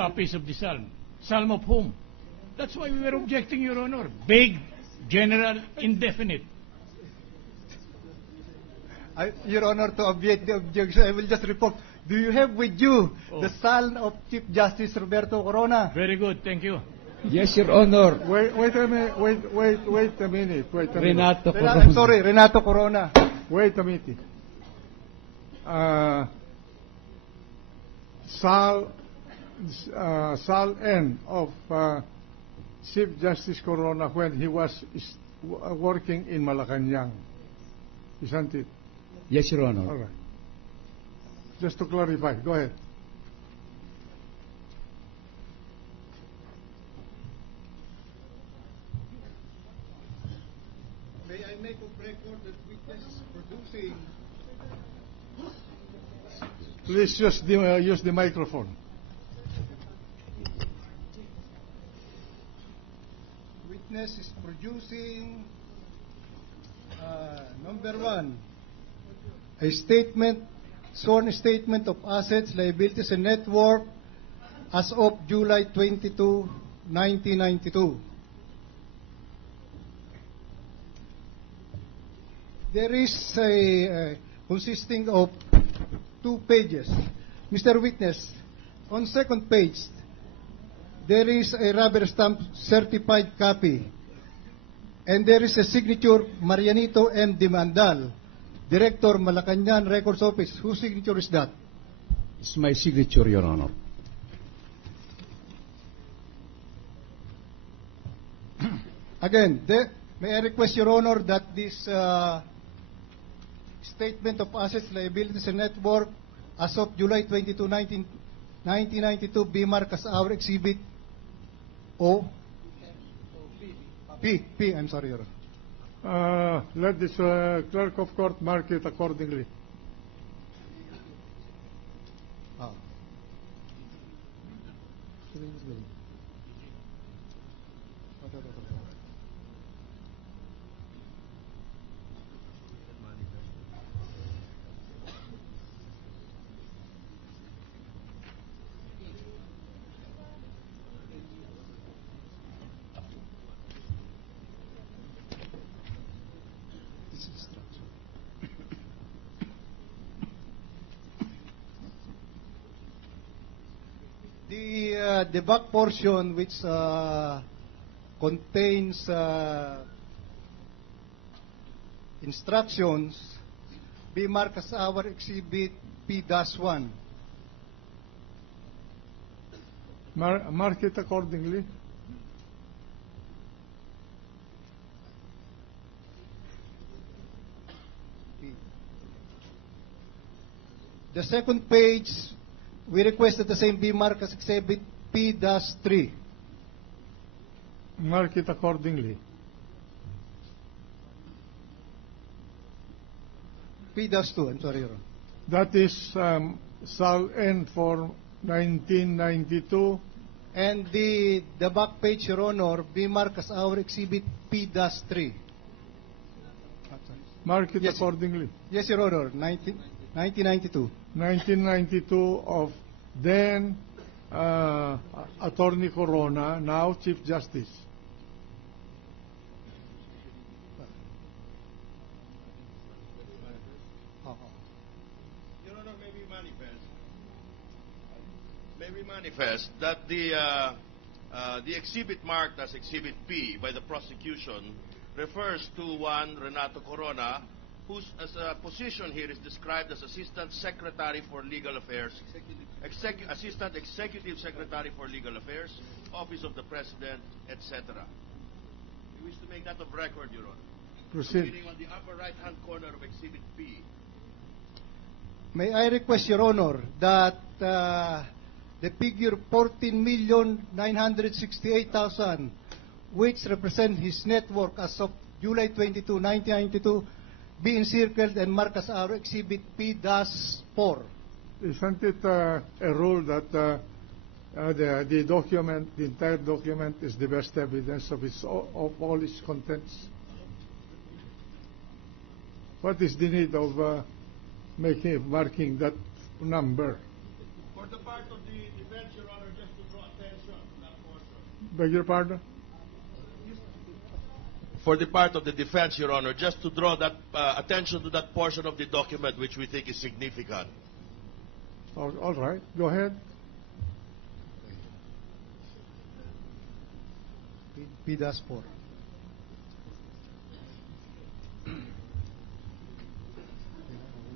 copies of the psalm. Psalm of whom? That's why we were objecting, Your Honor. Vague, general, indefinite. Your Honor, to obviate the objection, I will just report. Do you have with you the Psalm of Chief Justice Roberto Corona? Very good, thank you. Yes, Your Honor. Wait a minute. Wait a minute. Renato Corona. I'm sorry, Renato Corona. Wait a minute. Sal N of Chief Justice Corona when he was working in Malacanang. Isn't it? Yes, Your Honor. All right. Just to clarify, go ahead. May I make a record that witness producing... Please use the microphone. Witness is producing, number one, a statement, sworn statement of assets, liabilities, and net worth as of July 22, 1992. There is a consisting of 2 pages. Mr. Witness, on second page, there is a rubber stamp certified copy, and there is a signature, Marianito M. Dimandal, Director, Malacanang Records Office. Whose signature is that? It's my signature, Your Honor. Again, may I request, Your Honor, that this statement of assets, liabilities, and net worth as of July 22, 1992 be marked as our exhibit O? P, I'm sorry, Your Honor. Let this clerk of court mark it accordingly. The back portion, which contains instructions, be marked as our exhibit P-1. Mark it accordingly. The second page, we request that the same be marked as exhibit P-3. Mark it accordingly. P-2, I'm sorry, Your Honor. That is Sal N for 1992. And the back page, Your Honor, be marked as our exhibit P-3. Mark it Yes. accordingly. Yes, Your Honor, 1992. 1992 of then Attorney Corona, now Chief Justice. Your Honor, may we manifest that the exhibit marked as Exhibit P by the prosecution refers to one Renato Corona, whose position here is described as Assistant Secretary for Legal Affairs, Assistant Executive Secretary for Legal Affairs, Office of the President, etc. We wish to make that of record, Your Honor. Proceed. Beginning on the upper right-hand corner of Exhibit P. May I request, Your Honor, that the figure 14,968,000, which represent his net worth as of July 22, 1992, be encircled and marked as our exhibit P-4. Isn't it a rule that the document, the entire document, is the best evidence of all its contents? What is the need of marking that number? For the part of the defense, Your Honor, just to draw Beg your pardon? For the part of the defense, Your Honor, just to draw that attention to that portion of the document which we think is significant. All right, go ahead. P-4.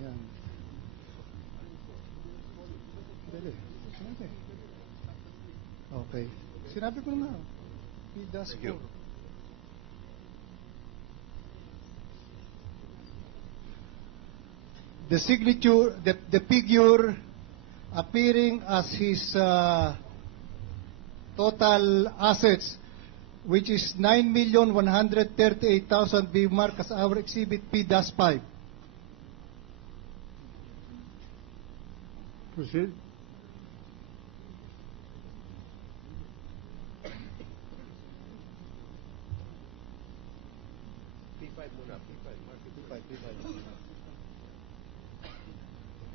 Yan. Dali. Sinabi. Okay. Sinabi ko na. Thank you. P-4. The signature, the figure appearing as his total assets, which is 9,138,000, be marked as our exhibit P-5. Proceed.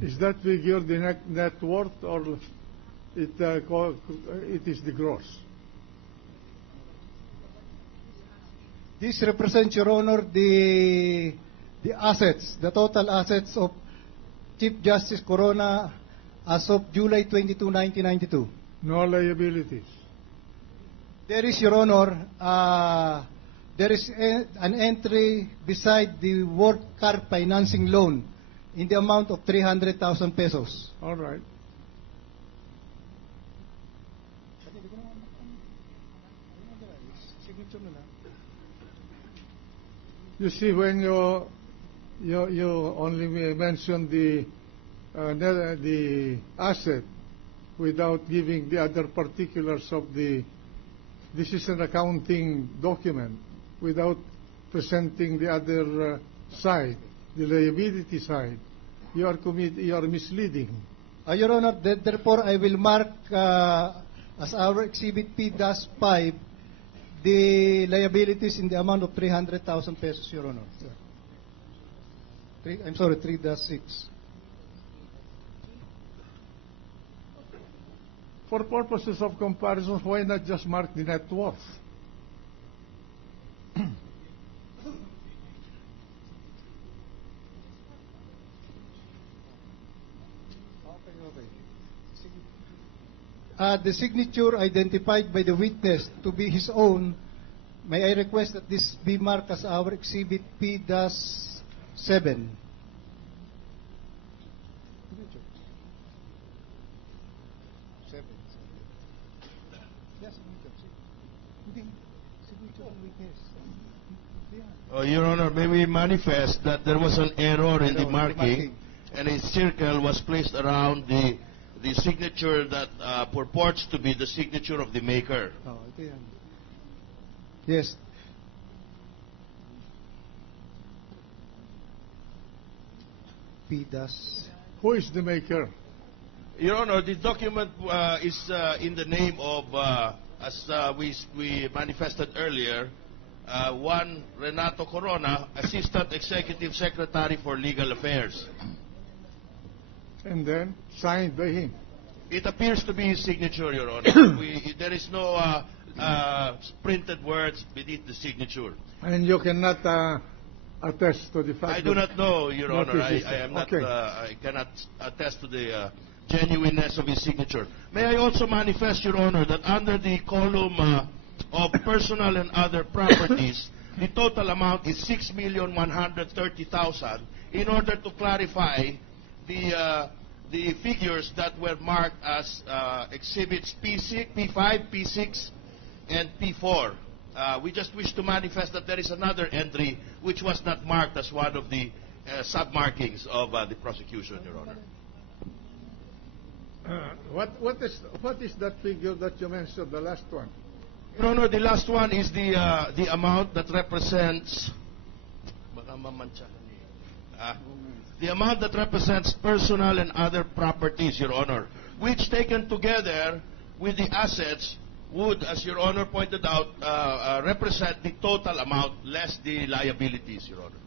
Is that figure the net worth, or it is the gross? This represents, Your Honor, the assets, the total assets of Chief Justice Corona as of July 22, 1992. No liabilities. There is, Your Honor, there is an entry beside the work car financing loan in the amount of 300,000 pesos. All right. You see, when you only mention the asset without giving the other particulars of this is an accounting document, without presenting the other side, the liability side, you are misleading. Your Honor, therefore I will mark as our exhibit P-5 the liabilities in the amount of 300,000 pesos, Your Honor. I'm sorry, 3-6. For purposes of comparison, why not just mark the net worth? The signature identified by the witness to be his own, may I request that this be marked as our exhibit P-7. Your Honor, may we manifest that there was an error in the marking, and a circle was placed around the signature that purports to be the signature of the maker. Oh, ito yan. Yes. P-. Who is the maker? Your Honor, the document is in the name of, as we manifested earlier, one Renato Corona, Assistant Executive Secretary for Legal Affairs. And then signed by him. It appears to be his signature, Your Honor. There is no printed words beneath the signature. And you cannot attest to the fact. I do not know, Your Honor. I am not. Okay. I cannot attest to the genuineness of his signature. May I also manifest, Your Honor, that under the column of personal and other properties, the total amount is 6,130,000. In order to clarify the figures that were marked as exhibits P6, P5, P6, and P4. We just wish to manifest that there is another entry which was not marked as one of the sub-markings of the prosecution, Your Honor. What is that figure that you mentioned, the last one? Your Honor, the last one is the amount that represents. The amount that represents personal and other properties, Your Honor, which taken together with the assets would, as Your Honor pointed out, represent the total amount less the liabilities, Your Honor.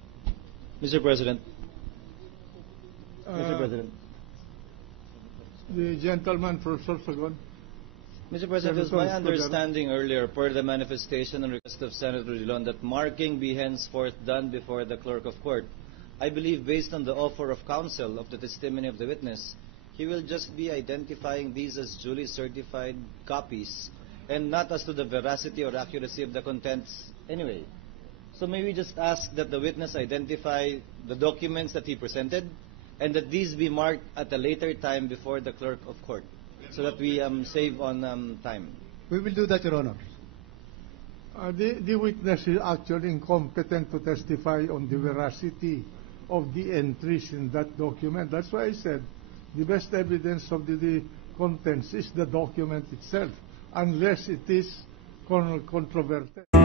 Mr. President. Mr. President. The gentleman from Sorsogon. Mr. President, it was Senator my Escudero. understanding earlier, per the manifestation and request of Senator Dillon, that marking be henceforth done before the clerk of court. I believe, based on the offer of counsel of the testimony of the witness, he will just be identifying these as duly certified copies and not as to the veracity or accuracy of the contents anyway. So may we just ask that the witness identify the documents that he presented and that these be marked at a later time before the clerk of court, so that we save on time. We will do that, Your Honor. The witness is actually incompetent to testify on the veracity of the entries in that document. That's why I said the best evidence of the contents is the document itself, unless it is controverted.